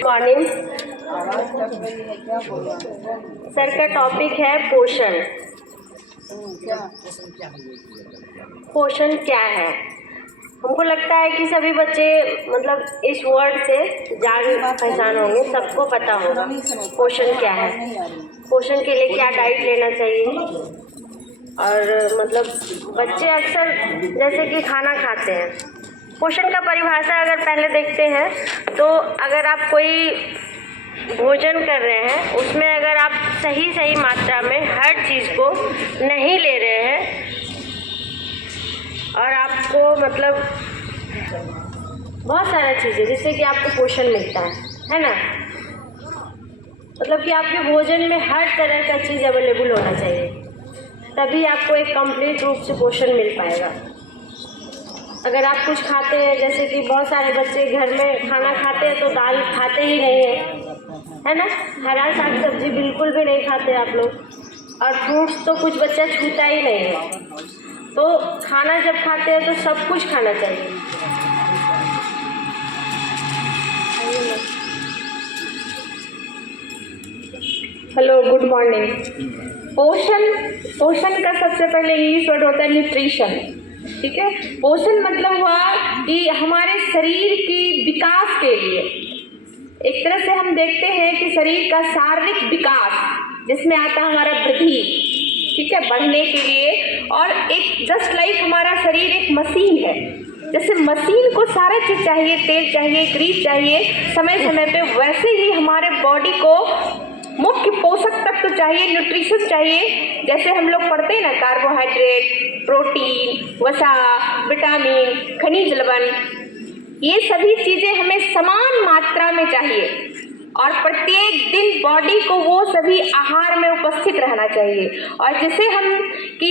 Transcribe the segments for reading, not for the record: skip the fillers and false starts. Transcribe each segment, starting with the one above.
Morning. Sir का topic है पोषण। पोषण क्या है? हमको लगता है कि सभी बच्चे मतलब इस वर्ड से जान पहचान होंगे, सबको पता होगा पोषण क्या है, पोषण के लिए क्या डाइट लेना चाहिए। और मतलब बच्चे अक्सर जैसे कि खाना खाते हैं, पोषण का परिभाषा अगर पहले देखते हैं तो अगर आप कोई भोजन कर रहे हैं उसमें अगर आप सही मात्रा में हर चीज़ को नहीं ले रहे हैं और आपको मतलब बहुत सारा चीज़ें जिससे कि आपको पोषण मिलता है ना, मतलब कि आपके भोजन में हर तरह का चीज़ अवेलेबल होना चाहिए, तभी आपको एक कंप्लीट रूप से पोषण मिल पाएगा। अगर आप कुछ खाते हैं, जैसे कि बहुत सारे बच्चे घर में खाना खाते हैं तो दाल खाते ही नहीं है ना, हरा साग सब्जी बिल्कुल भी नहीं खाते आप लोग, और फ्रूट्स तो कुछ बच्चा छूता ही नहीं है। तो खाना जब खाते हैं तो सब कुछ खाना चाहिए। Hello, good morning. पोषण का सबसे पहले इंग्लिश वर्ड होता है न्यूट्रिशन, ठीक है। पोषण मतलब हुआ कि हमारे शरीर की विकास के लिए, एक तरह से हम देखते हैं कि शरीर का शारीरिक विकास जिसमें आता है हमारा वृद्धि, ठीक है, बढ़ने के लिए। और एक जस्ट लाइक हमारा शरीर एक मशीन है, जैसे मशीन को सारा चीज़ चाहिए, तेल चाहिए, ग्रीस चाहिए समय समय पे, वैसे ही हमारे बॉडी को मुख्य पोषक तत्व चाहिए, न्यूट्रिशन चाहिए। जैसे हम लोग पढ़ते हैं ना, कार्बोहाइड्रेट, प्रोटीन, वसा, विटामिन, खनिज लवण, ये सभी चीज़ें हमें समान मात्रा में चाहिए और प्रत्येक दिन बॉडी को वो सभी आहार में उपस्थित रहना चाहिए। और जैसे हम कि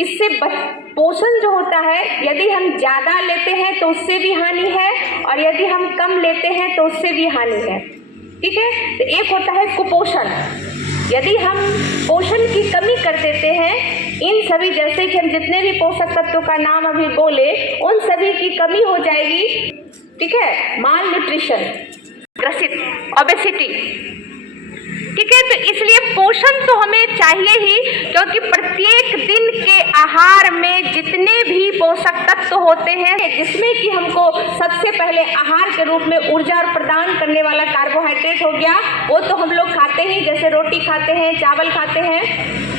इससे पोषण जो होता है, यदि हम ज़्यादा लेते हैं तो उससे भी हानि है और यदि हम कम लेते हैं तो उससे भी हानि है, ठीक है। तो एक होता है कुपोषण, यदि हम पोषण की कमी कर देते हैं, इन सभी जैसे कि हम जितने भी पोषक तत्वों का नाम अभी बोले उन सभी की कमी हो जाएगी, ठीक है। माल न्यूट्रिशन, ग्रसित, ओबेसिटी, ठीक है। तो इसलिए पोषण तो हमें चाहिए ही, क्योंकि प्रत्येक दिन के आहार में जितने भी पोषक तत्व होते हैं, जिसमें कि हमको सबसे पहले आहार के रूप में ऊर्जा प्रदान करने वाला कार्बोहाइड्रेट हो गया, वो तो हम लोग खाते ही, जैसे रोटी खाते हैं, चावल खाते हैं।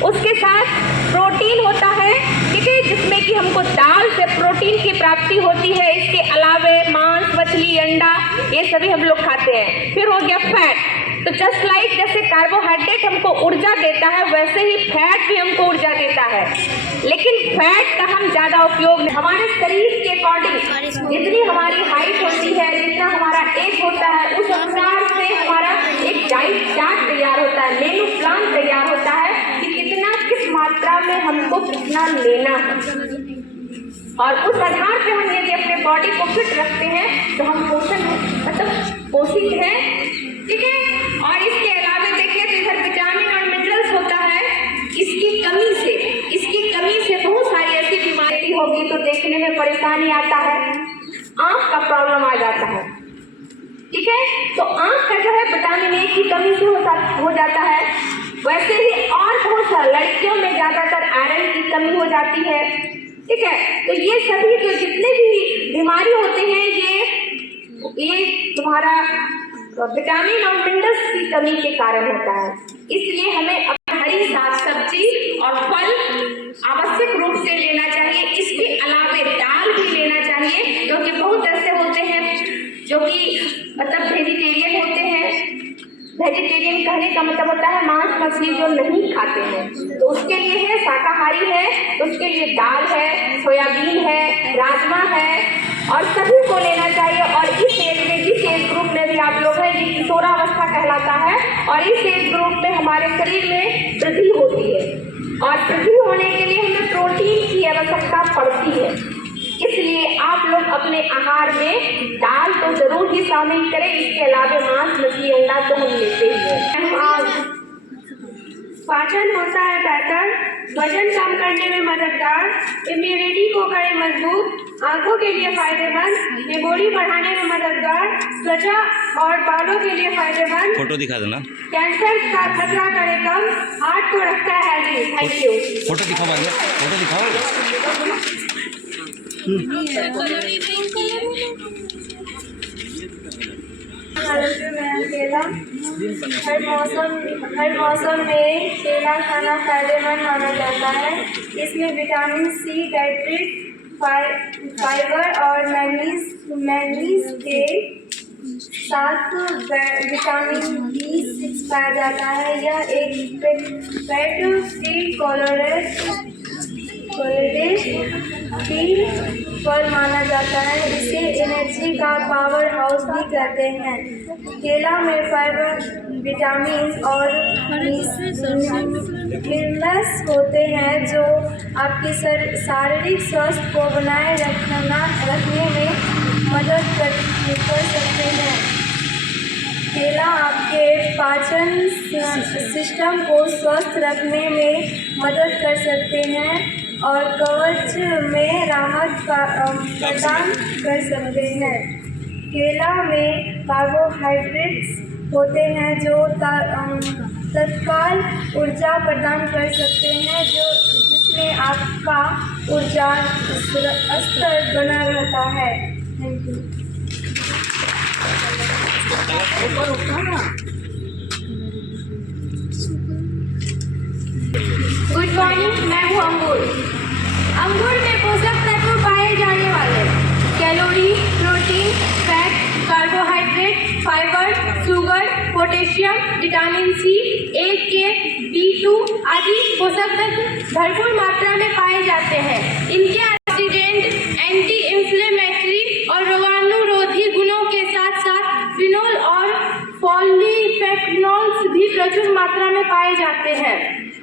उसके साथ प्रोटीन होता है, ठीक है, जिसमें कि हमको दाल से प्रोटीन की प्राप्ति होती है। इसके अलावे मांस, मछली, अंडा, ये सभी हम लोग खाते हैं। फिर हो गया फैट। तो जस्ट लाइक जैसे कार्बोहाइड्रेट हमको ऊर्जा देता है, वैसे ही फैट भी हमको ऊर्जा देता है, लेकिन फैट का हम ज़्यादा उपयोग नहीं। हमारे शरीर के अकॉर्डिंग जितनी हमारी हाइट होती है, जितना हमारा एज होता है, उस अनुसार से हमारा एक डाइट चार्ट तैयार होता है, मेनू प्लान तैयार होता है कि कितना, किस मात्रा में हमको कितना लेना है। और उस आधार पे हम यदि अपने बॉडी को फिट रखते हैं तो हम पोषण मतलब पोषित हैं, ठीक है। और इसके अलावा देखिए तो इधर विटामिन और मिनरल्स होता है, इसकी कमी से बहुत सारी ऐसी बीमारी होगी तो देखने में परेशानी आता है, आँख का प्रॉब्लम आ जाता है, ठीक है। तो आँख का जो है विटामिन ए की कमी से हो जाता है। वैसे ही और बहुत सारा, लड़कियों में ज़्यादातर आयरन की कमी हो जाती है, ठीक है। तो ये सभी जो जितने भी बीमारी होते हैं, ये तुम्हारा विटामिन और मिनरल्स की कमी के कारण होता है। इसलिए हमें हरी साग सब्जी और फल आवश्यक रूप से लेना चाहिए। इसके अलावे दाल भी लेना चाहिए, क्योंकि बहुत ऐसे होते हैं जो कि मतलब वेजिटेरियन होते हैं, वेजिटेरियन कहने का मतलब होता है मांस मछली जो नहीं खाते हैं, तो उसके लिए है शाकाहारी है, तो उसके लिए दाल है, सोयाबीन है, राजमा है और सभी को लेना चाहिए। और इस एज में, जिस एज ग्रुप में भी आप लोग हैं, ये किशोरावस्था कहलाता है और इस एज ग्रुप में हमारे शरीर में वृद्धि होती है और वृद्धि होने के लिए हमें प्रोटीन की आवश्यकता पड़ती है। इसलिए आप लोग अपने आहार में दाल तो जरूर ही शामिल करें, इसके अलावा मांस मछली अंडा तो हम लेते ही हैं। पाचन होता है बेहतर, वजन कम करने में मददगार, इम्यूनिटी को करे मजबूत, आंखों के लिए फायदेमंद, मेमोरी बढ़ाने में मददगार, त्वचा और बालों के लिए फायदेमंद, फोटो दिखा देना, कैंसर का खतरा करे कम, हार्ट को रखता है हेल्दी। Thank you. फोटो दिखाओ बाद में, फोटो दिखाओ। केला हर मौसम में केला खाना फायदेमंद माना जाता है। इसमें विटामिन सी, डाइट्रिक फाइबर और मैग्नीज के साथ विटामिन B6 पाया जाता है। यह एक फैट फ्री फ्री फल माना जाता है। इसे एनर्जी का पावर हाउस भी कहते हैं। केला में फाइबर, विटामिन और मिनरल्स होते हैं जो आपके शारीरिक स्वास्थ्य को बनाए रखने में मदद कर सकते हैं। केला आपके पाचन सिस्टम को स्वस्थ रखने में मदद कर सकते हैं और कवच में राहत प्रदान कर सकते हैं। केला में कार्बोहाइड्रेट्स होते हैं जो तत्काल ऊर्जा प्रदान कर सकते हैं, जिसमें आपका ऊर्जा स्तर बना रहता है। Thank you. गुड मॉर्निंग, मैं हूँ अंगूर। अंगूर में पोषक तत्व पाए जाने वाले calorie, protein, fat, carbohydrate, fibre, sugar, potassium, vitamin C, A, K, B2 आदि पोषक तत्व भरपूर मात्रा में पाए जाते हैं। इनके एंटीऑक्सीडेंट, एंटी इंफ्लेमेटरी और रोगाणुरोधी गुणों के साथ साथ फिनोल और पॉलीफेनॉल्स भी प्रचुर मात्रा में पाए जाते हैं।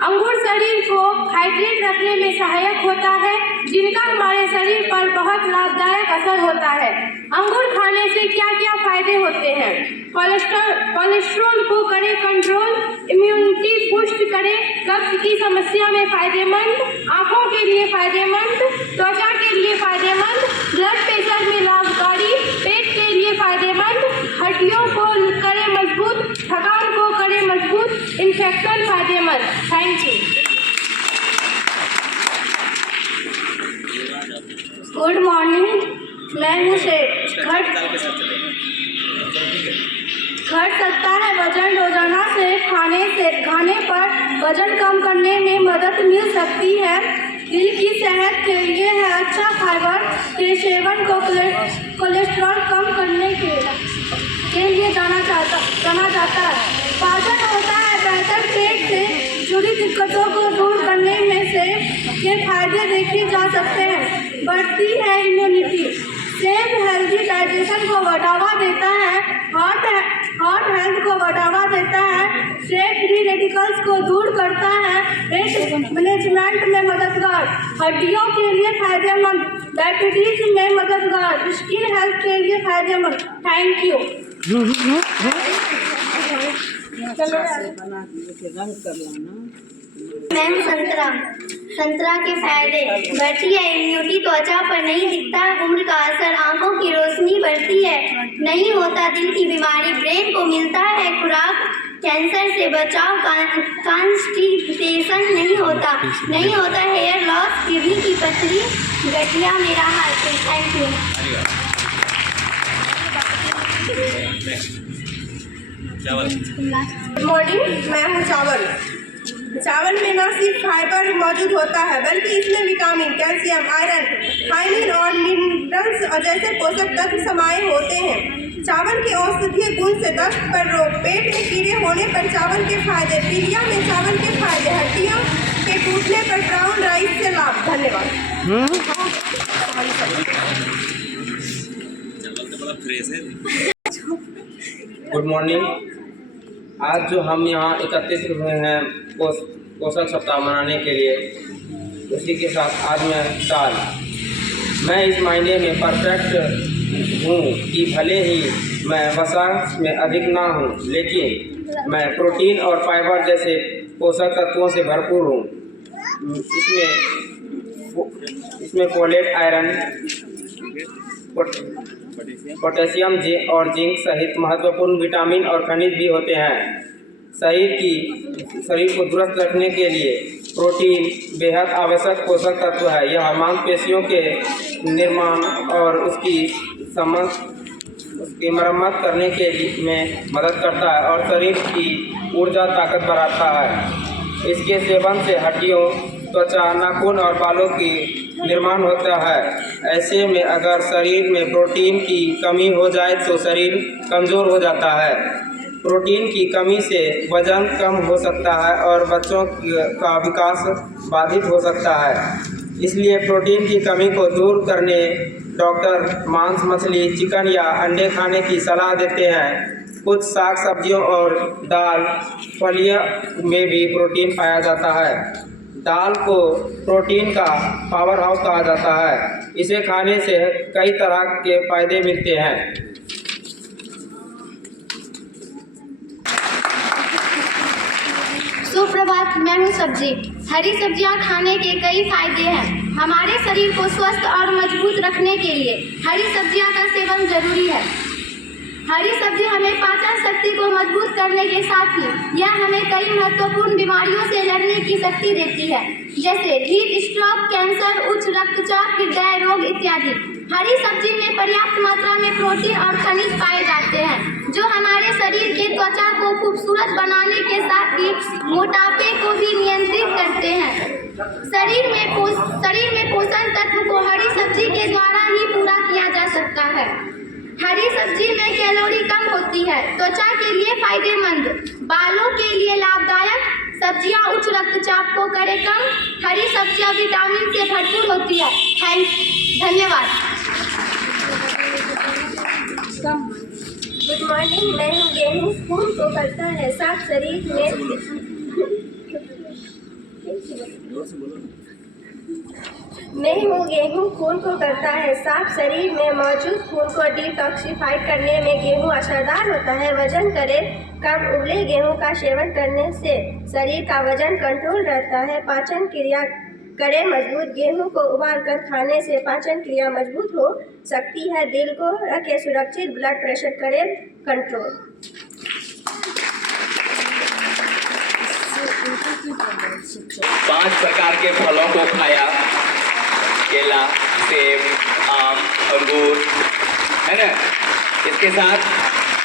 अंगूर शरीर को हाइड्रेट रखने में सहायक होता है, जिनका हमारे शरीर पर बहुत लाभदायक असर होता है। अंगूर खाने से क्या क्या फायदे होते हैं? कोलेस्ट्रॉल को करे कंट्रोल, इम्यूनिटी पुष्ट करे, कब्ज की समस्या में फायदेमंद, आंखों के लिए फायदेमंद, त्वचा के लिए फायदेमंद, ब्लड प्रेशर में लाभकारी, पेट के लिए फायदेमंद, हड्डियों को करे मजबूत, थकान को करे मजबूत, इन्फेक्शन फायदेमंद। Thank you. गुड मॉर्निंग, मैं हूँ शेख। घट सकता है वजन, रोजाना से खाने पर वजन कम करने में मदद मिल सकती है। दिल की सेहत के लिए है अच्छा फाइबर के सेवन को कोलेस्ट्रॉल कम करने के लिए जाना जाता है। पाचन होता है बेहतर, पेट से जुड़ी दिक्कतों को दूर करने में से के फायदे देखे जा सकते हैं। बढ़ती है इम्यूनिटी, सेब हेल्दी डाइजेशन को बढ़ावा देता है, हार्ट हेल्थ को बढ़ावा देता है, स्ट्रेस फ्री रेडिकल्स को दूर करता है, वेट मैनेजमेंट में मददगार, हड्डियों के लिए फायदेमंद, डायबिटीज में मददगार, स्किन हेल्थ के लिए फायदेमंद। Thank you. मैं हूँ संतरा के फायदे। बढ़ती है इम्यूनिटी, त्वचा पर नहीं दिखता उम्र का असर, आंखों की रोशनी बढ़ती है, नहीं होता दिल की बीमारी, ब्रेन को मिलता है खुराक, कैंसर से बचाव, कॉन्स्टिपेशन नहीं होता हेयर लॉस, किडनी की पथरी, गठिया में राहत। Thank you. गुड मॉर्निंग, मैं हूँ चावल में न सिर्फ फाइबर मौजूद होता है बल्कि इसमें विटामिन, कैल्शियम, आयरन, थायमिन और मिनरल्स और जैसे पोषक तत्व समाये होते हैं। चावल के औषधीय गुण से दस्त पर रोग, पेट में कीड़े होने पर चावल के फायदे, पीलिया में चावल के फायदे, हड्डियों के टूटने पर ब्राउन राइस से लाभ। धन्यवाद। Good morning. आज जो हम यहाँ एकत्रित हुए हैं पोषण सप्ताह मनाने के लिए, उसी के साथ आज मैं इस मायने में परफेक्ट हूँ कि भले ही मैं वसा में अधिक ना हूँ, लेकिन मैं प्रोटीन और फाइबर जैसे पोषक तत्वों से भरपूर हूँ। इसमें फोलेट, आयरन, पोटेशियम और जिंक सहित महत्वपूर्ण विटामिन और खनिज भी होते हैं। शरीर को दुरुस्त रखने के लिए प्रोटीन बेहद आवश्यक पोषक तत्व है। यह मांसपेशियों के निर्माण और उसकी मरम्मत करने के में मदद करता है और शरीर की ऊर्जा ताकत बढ़ाता है। इसके सेवन से हड्डियों, त्वचा, नाखून और बालों की निर्माण होता है। ऐसे में अगर शरीर में प्रोटीन की कमी हो जाए तो शरीर कमज़ोर हो जाता है। प्रोटीन की कमी से वजन कम हो सकता है और बच्चों का विकास बाधित हो सकता है। इसलिए प्रोटीन की कमी को दूर करने डॉक्टर मांस, मछली, चिकन या अंडे खाने की सलाह देते हैं। कुछ साग सब्जियों और दाल, फलियों में भी प्रोटीन पाया जाता है। दाल को प्रोटीन का पावर हाउस कहा जाता है। इसे खाने से कई तरह के फायदे मिलते हैं। सुप्रभात, मैं हूँ सब्जी। हरी सब्जियाँ खाने के कई फायदे हैं। हमारे शरीर को स्वस्थ और मजबूत रखने के लिए हरी सब्जियाँ का सेवन जरूरी है। हरी सब्जी हमें पाचन शक्ति को मजबूत करने के साथ ही यह हमें कई महत्वपूर्ण बीमारियों से लड़ने की शक्ति देती है, जैसे हीट स्ट्रोक, कैंसर, उच्च रक्तचाप, हृदय रोग इत्यादि। हरी सब्जी में पर्याप्त मात्रा में प्रोटीन और खनिज पाए जाते हैं, जो हमारे शरीर के त्वचा को खूबसूरत बनाने के साथ ही मोटापे को भी नियंत्रित करते हैं। शरीर में पोषण तत्व को हरी सब्जी के द्वारा ही पूरा किया जा सकता है। हरी सब्जी में कैलोरी कम होती है, त्वचा के लिए फायदेमंद, बालों के लिए लाभदायक। सब्जियां उच्च रक्तचाप को करे कम। हरी सब्जियां विटामिन से भरपूर होती है। धन्यवाद। गुड मॉर्निंग, मैं हूँ गेहूँ। खून को करता है साफ, शरीर में गेहूँ खून को करता है साफ। शरीर में मौजूद खून को डिटॉक्सिफाई करने में गेहूँ असरदार होता है। वजन करे कम, उबले गेहूँ का सेवन करने से शरीर का वजन कंट्रोल रहता है। पाचन क्रिया करे मजबूत, गेहूँ को उबाल कर खाने से पाचन क्रिया मजबूत हो सकती है। दिल को रखे सुरक्षित, ब्लड प्रेशर करे कंट्रोल। 5 प्रकार के फलों को खाया, केला, सेब, आम, अंगूर, है ना। इसके साथ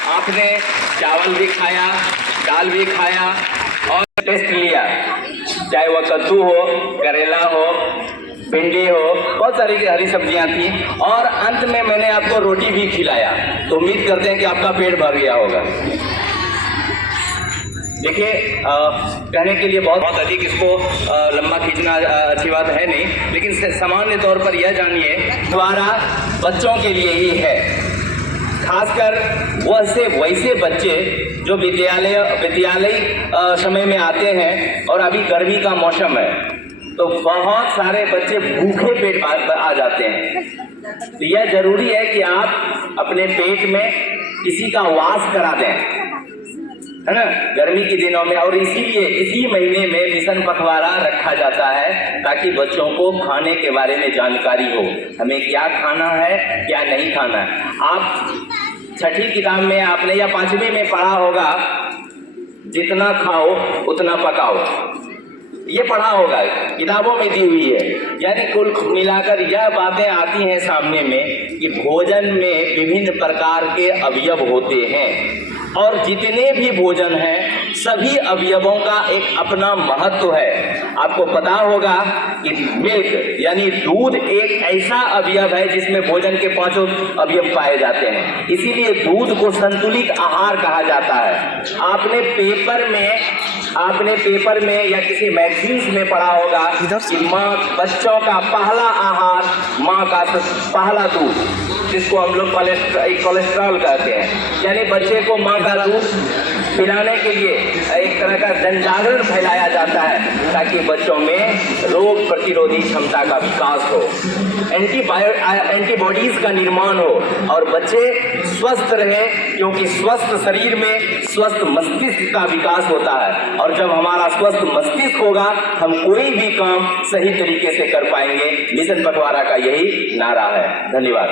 आपने चावल भी खाया, दाल भी खाया और टेस्ट लिया, चाहे वह कद्दू हो, करेला हो, भिंडी हो, बहुत सारी हरी सब्जियां थी और अंत में मैंने आपको रोटी भी खिलाया। तो उम्मीद करते हैं कि आपका पेट भर गया होगा। देखिए, कहने के लिए बहुत अधिक इसको लंबा खींचना अच्छी बात है नहीं, लेकिन सामान्य तौर पर यह जानिए, द्वारा बच्चों के लिए ही है। खासकर वैसे बच्चे जो विद्यालय समय में आते हैं और अभी गर्मी का मौसम है, तो बहुत सारे बच्चे भूखे पेट आ जाते हैं। तो यह जरूरी है कि आप अपने पेट में किसी का वास करा दें, है ना, गर्मी के दिनों में। और इसीलिए इसी महीने में मिशन पखवाड़ा रखा जाता है, ताकि बच्चों को खाने के बारे में जानकारी हो, हमें क्या खाना है, क्या नहीं खाना है। आप छठी किताब में आपने या 5वीं में पढ़ा होगा, जितना खाओ उतना पकाओ, ये पढ़ा होगा, किताबों में दी हुई है। यानी कुल मिलाकर यह बातें आती हैं सामने में कि भोजन में विभिन्न प्रकार के अवयव होते हैं और जितने भी भोजन हैं सभी अवयवों का एक अपना महत्व है। आपको पता होगा कि मिल्क यानी दूध एक ऐसा अवयव है जिसमें भोजन के 5 अवयव पाए जाते हैं, इसीलिए दूध को संतुलित आहार कहा जाता है। आपने पेपर में या किसी मैगजीन्स में पढ़ा होगा कि माँ बच्चों का पहला आहार, माँ का पहला दूध, जिसको हम लोग कोलेस्ट्रॉल कहते हैं, यानी बच्चे को माँ का दूध पिलाने के लिए एक तरह का जनजागरण फैलाया जाता है ताकि बच्चों में रोग प्रतिरोधी क्षमता का विकास हो, एंटीबॉडीज का निर्माण हो और बच्चे स्वस्थ रहे, क्योंकि स्वस्थ शरीर में स्वस्थ मस्तिष्क का विकास होता है और जब हमारा स्वस्थ मस्तिष्क होगा हम कोई भी काम सही तरीके से कर पाएंगे। मिशन पटवारा का यही नारा है। धन्यवाद।